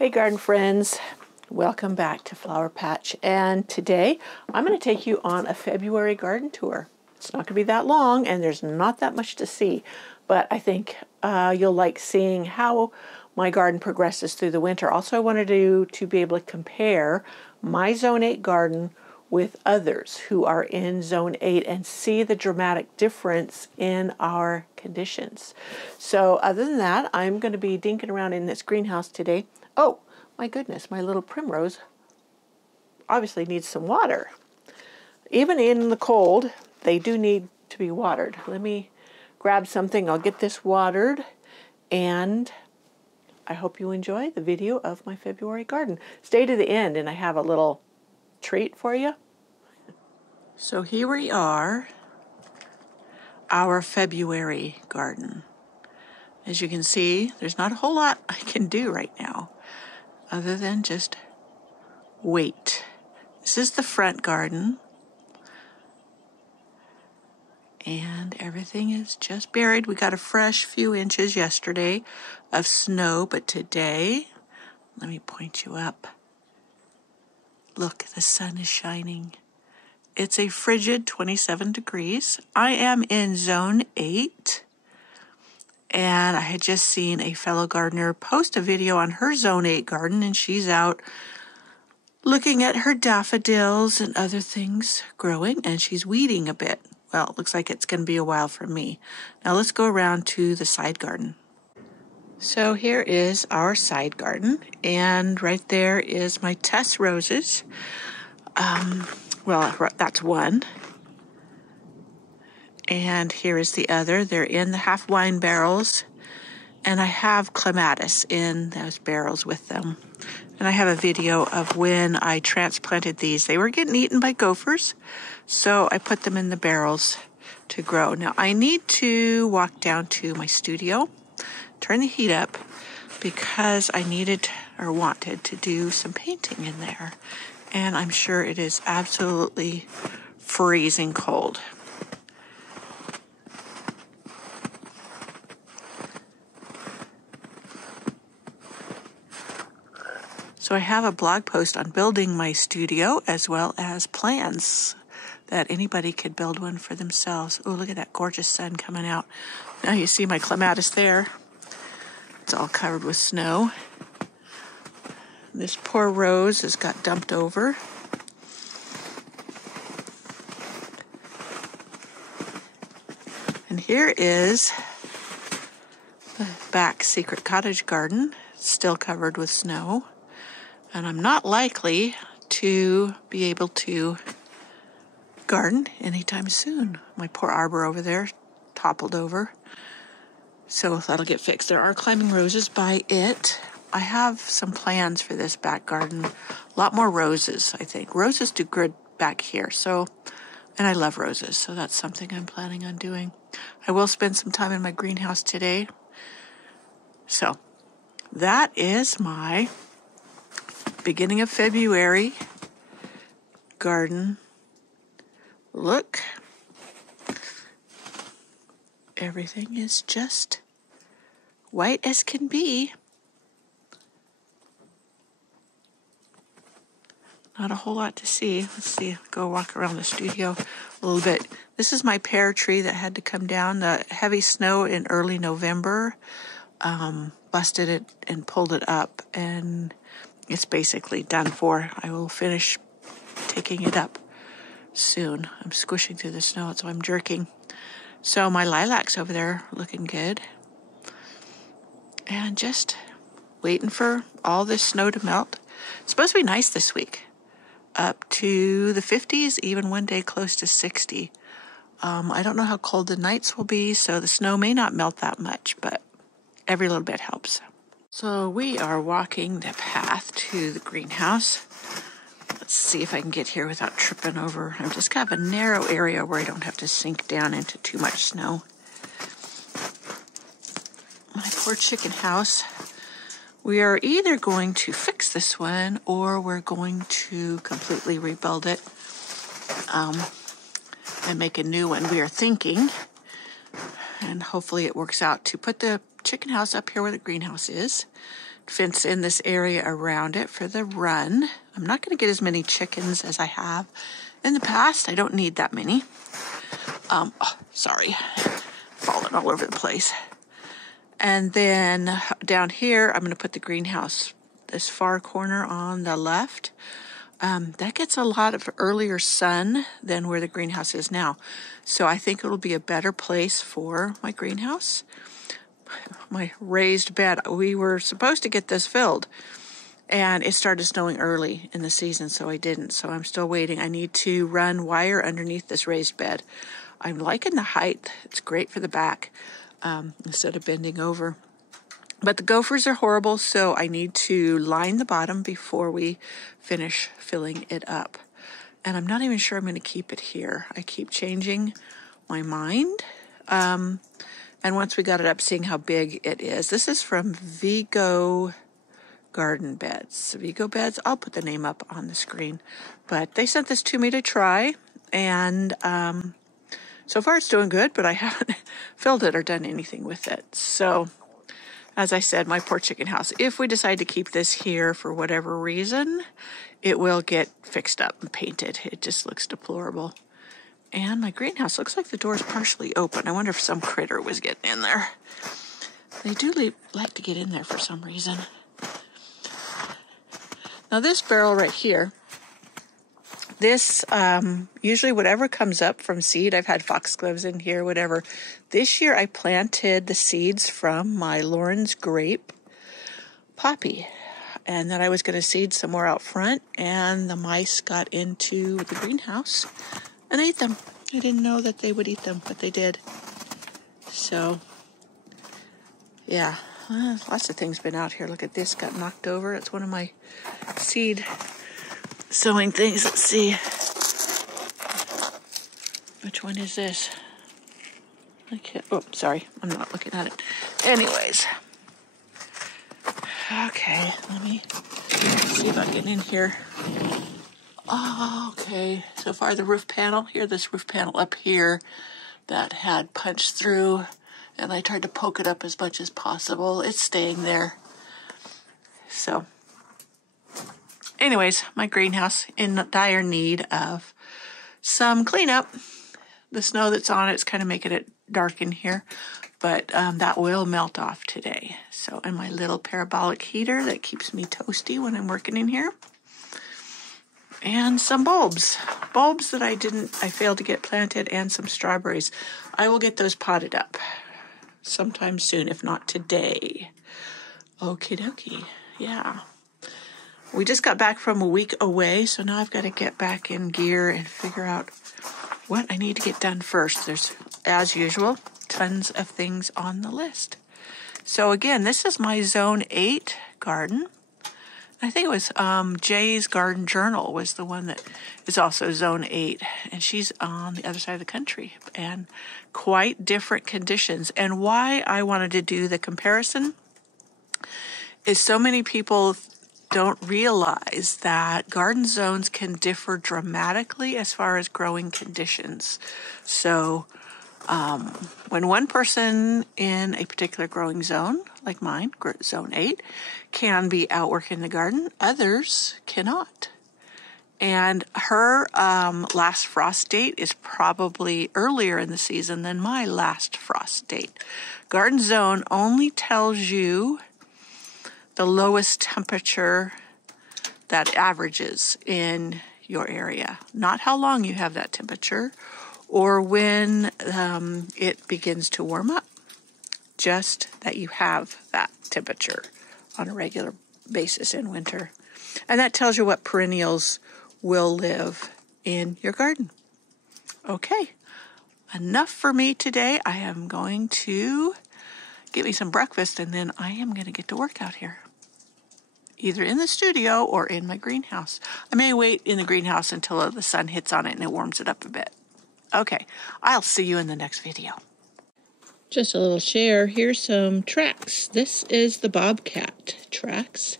Hey garden friends, welcome back to Flower Patch, and today I'm going to take you on a February garden tour. It's not going to be that long and there's not that much to see, but I think you'll like seeing how my garden progresses through the winter. Also, I wanted to be able to compare my Zone 8 garden with others who are in Zone 8 and see the dramatic difference in our conditions. So other than that, I'm going to be dinking around in this greenhouse today. Oh, my goodness, my little primrose obviously needs some water. Even in the cold, they do need to be watered. Let me grab something. I'll get this watered, and I hope you enjoy the video of my February garden. Stay to the end, and I have a little treat for you. So here we are, our February garden. As you can see, there's not a whole lot I can do right now, other than just wait. This is the front garden, and everything is just buried. We got a fresh few inches yesterday of snow, but today, let me point you up. Look, the sun is shining. It's a frigid 27 degrees. I am in Zone 8. And I had just seen a fellow gardener post a video on her Zone 8 garden, and she's out looking at her daffodils and other things growing, and she's weeding a bit. Well, it looks like it's going to be a while for me. Now let's go around to the side garden. So here is our side garden, and right there is my Tess roses. Well, that's one. And here is the other. They're in the half wine barrels. And I have clematis in those barrels with them. And I have a video of when I transplanted these. They were getting eaten by gophers, so I put them in the barrels to grow. Now I need to walk down to my studio, turn the heat up, because I needed or wanted to do some painting in there. And I'm sure it is absolutely freezing cold. So I have a blog post on building my studio, as well as plans that anybody could build one for themselves. Oh, look at that gorgeous sun coming out. Now you see my clematis there. It's all covered with snow. This poor rose has got dumped over. And here is the back secret cottage garden, still covered with snow. And I'm not likely to be able to garden anytime soon. My poor arbor over there toppled over. So that'll get fixed. There are climbing roses by it. I have some plans for this back garden. A lot more roses, I think. Roses do good back here. And I love roses, so that's something I'm planning on doing. I will spend some time in my greenhouse today. So that is my beginning of February garden look. Everything is just white as can be. Not a whole lot to see. Let's see, go walk around the studio a little bit. This is my pear tree that had to come down. The heavy snow in early November busted it and pulled it up, and it's basically done for. I will finish taking it up soon. I'm squishing through the snow, so I'm jerking. So my lilacs over there looking good. And just waiting for all this snow to melt. It's supposed to be nice this week. Up to the 50s, even one day close to 60. I don't know how cold the nights will be, so the snow may not melt that much, but every little bit helps. So we are walking the path to the greenhouse. Let's see if I can get here without tripping over. I'm just kind of a narrow area where I don't have to sink down into too much snow. My poor chicken house. We are either going to fix this one or we're going to completely rebuild it and make a new one. We are thinking, and hopefully it works out, to put the chicken house up here where the greenhouse is, fence in this area around it for the run. I'm not going to get as many chickens as I have in the past. I don't need that many. Sorry, falling all over the place. And then down here, I'm going to put the greenhouse, this far corner on the left. That gets a lot of earlier sun than where the greenhouse is now. So I think it'll be a better place for my greenhouse. My raised bed, we were supposed to get this filled, and it started snowing early in the season, so I didn't. So I'm still waiting. I need to run wire underneath this raised bed. I'm liking the height. It's great for the back instead of bending over. But the gophers are horrible, so I need to line the bottom before we finish filling it up. And I'm not even sure I'm going to keep it here. I keep changing my mind. And once we got it up, seeing how big it is. This is from Vigo Garden Beds. Vigo Beds, I'll put the name up on the screen. But they sent this to me to try, and so far it's doing good, but I haven't filled it or done anything with it. So, as I said, my poor chicken house. If we decide to keep this here for whatever reason, it will get fixed up and painted. It just looks deplorable. And my greenhouse looks like the door is partially open. I wonder if some critter was getting in there. They do like to get in there for some reason. Now this barrel right here, this, usually whatever comes up from seed, I've had foxgloves in here, whatever. This year I planted the seeds from my Lauren's grape poppy. And then I was going to seed somewhere out front, and the mice got into the greenhouse and ate them. I didn't know that they would eat them, but they did. So, yeah, lots of things been out here. Look at this, got knocked over. It's one of my seed sowing things. Let's see. Which one is this? Okay. Oh, sorry. I'm not looking at it. Anyways. Okay, let me see if I can get in here. Oh, okay. So far the roof panel, this roof panel up here that had punched through, and I tried to poke it up as much as possible. It's staying there. So, anyways, my greenhouse in dire need of some cleanup. The snow that's on it's kind of making it dark in here, but that will melt off today. So, and my little parabolic heater that keeps me toasty when I'm working in here. And some bulbs that I failed to get planted, and some strawberries. I will get those potted up sometime soon, if not today. Okie dokie, yeah. We just got back from a week away, so now I've got to get back in gear and figure out what I need to get done first. There's, as usual, tons of things on the list. So again, this is my Zone 8 garden. I think it was Jay's Garden Journal was the one that is also Zone 8. And she's on the other side of the country. And quite different conditions. And why I wanted to do the comparison is so many people don't realize that garden zones can differ dramatically as far as growing conditions. So when one person in a particular growing zone, like mine, Zone 8, can be out working the garden, others cannot. And her last frost date is probably earlier in the season than my last frost date. Garden zone only tells you the lowest temperature that averages in your area, not how long you have that temperature or when it begins to warm up, just that you have that temperature on a regular basis in winter. And that tells you what perennials will live in your garden. Okay, enough for me today. I am going to get me some breakfast, and then I am going to get to work out here, either in the studio or in my greenhouse. I may wait in the greenhouse until the sun hits on it and it warms it up a bit. Okay, I'll see you in the next video. Just a little share. Here's some tracks. This is the bobcat tracks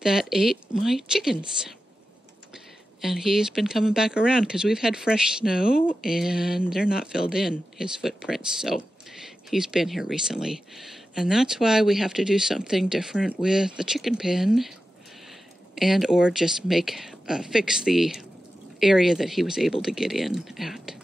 that ate my chickens. And he's been coming back around because we've had fresh snow and they're not filled in, his footprints. So he's been here recently. And that's why we have to do something different with the chicken pen, and or just fix the area that he was able to get in at.